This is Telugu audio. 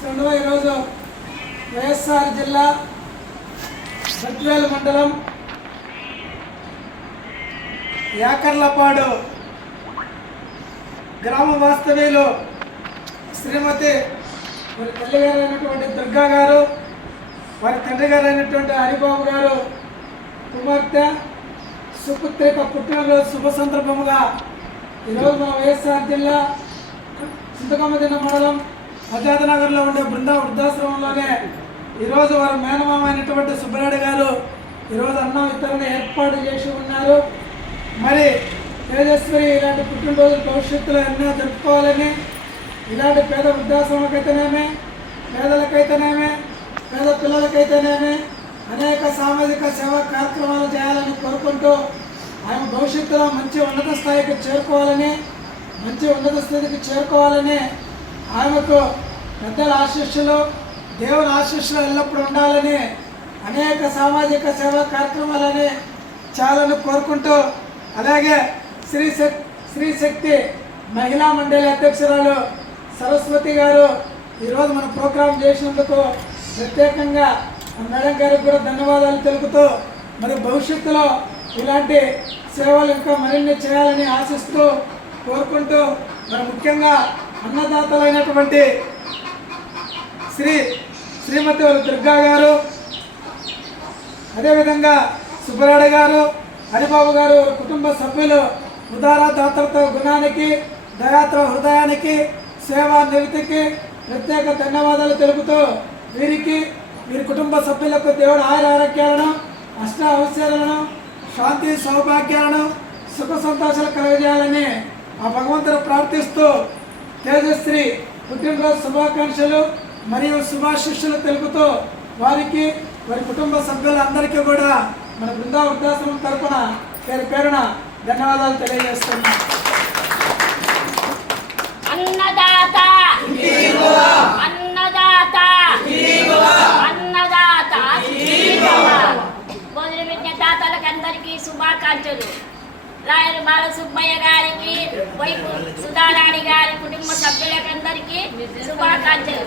ఈరోజు వైఎస్ఆర్ జిల్లా గజ్వేల్ మండలం యాకర్లపాడు గ్రామ వాస్తవ్యులు శ్రీమతి వారి తల్లి గారు అయినటువంటి దుర్గా గారు, వారి తండ్రి గారు అయినటువంటి హరిబాబు గారు కుమార్తె సుపుత్రిక పుట్టినరోజు శుభ సందర్భముగా ఈరోజు మన వైఎస్ఆర్ జిల్లా చింతకమ్మదిన్న మండలం ఆజాద్నగర్లో ఉండే వృద్ధాశ్రమంలోనే ఈరోజు వారి మేనమామ అయినటువంటి సుబ్బరెడ్డి గారు ఈరోజు అన్నం వితరణ ఏర్పాటు చేసి ఉన్నారు. మరి తేజస్వరి ఇలాంటి పుట్టినరోజులు భవిష్యత్తులో ఎన్నో జరుపుకోవాలని, ఇలాంటి పేద వృద్ధాశ్రమకైతేనేమి, పేదలకైతేనేమి, పేద పిల్లలకైతేనేమి అనేక సామాజిక సేవా కార్యక్రమాలు చేయాలని కోరుకుంటూ ఆమె భవిష్యత్తులో మంచి ఉన్నత స్థాయికి చేరుకోవాలని ఆమెకు పెద్దల ఆశీస్సులు, దేవుని ఆశీస్సులు ఎల్లప్పుడూ ఉండాలని, అనేక సామాజిక సేవా కార్యక్రమాలని చాలని కోరుకుంటూ, అలాగే శ్రీ శక్తి మహిళా మండలి అధ్యక్షురాలు సరస్వతి గారు ఈరోజు మన ప్రోగ్రాం చేసినందుకు ప్రత్యేకంగా మేడం గారికి కూడా ధన్యవాదాలు తెలుపుతూ, మరి భవిష్యత్తులో ఇలాంటి సేవలు ఇంకా మరిన్ని చేయాలని ఆశిస్తూ కోరుకుంటూ, మరి ముఖ్యంగా అన్నదాతలైనటువంటి శ్రీమతి దుర్గా గారు, అదేవిధంగా సుబ్బరెడ్డి గారు, హరిబాబు గారు కుటుంబ సభ్యులు ఉదార దాతృత్వ గుణానికి, దయాత్ర హృదయానికి, సేవా నివృత్తికి ప్రత్యేక ధన్యవాదాలు తెలుపుతూ వీరి కుటుంబ సభ్యులకు దేవుడు ఆరోగ్యాలను, అష్ట అవసరాలను, శాంతి సౌభాగ్యాలను, సుఖ సంతోషాలు కలుగజేయాలని ఆ భగవంతుడు ప్రార్థిస్తూ తేజశ్రీ పుట్టినరోజు శుభాకాంక్షలు మరియు శుభాశిష్యులు తెలుపుతూ వారికి, వారి కుటుంబ సభ్యులందరికీ కూడా మన వృద్ధాశ్రమం తరఫున పేరున ధన్యవాదాలు తెలియజేస్తున్నాం. అన్నదాత అన్నదాత అన్నదాత భోజనం పెట్టిన తాతలకు అందరికీ శుభాకాంక్షలు. రాయలు బాలసుబ్బయ్య గారికి, వైపు సుధారాణి గారి కుటుంబ సభ్యులకందరికీ శుభాకాంక్షలు.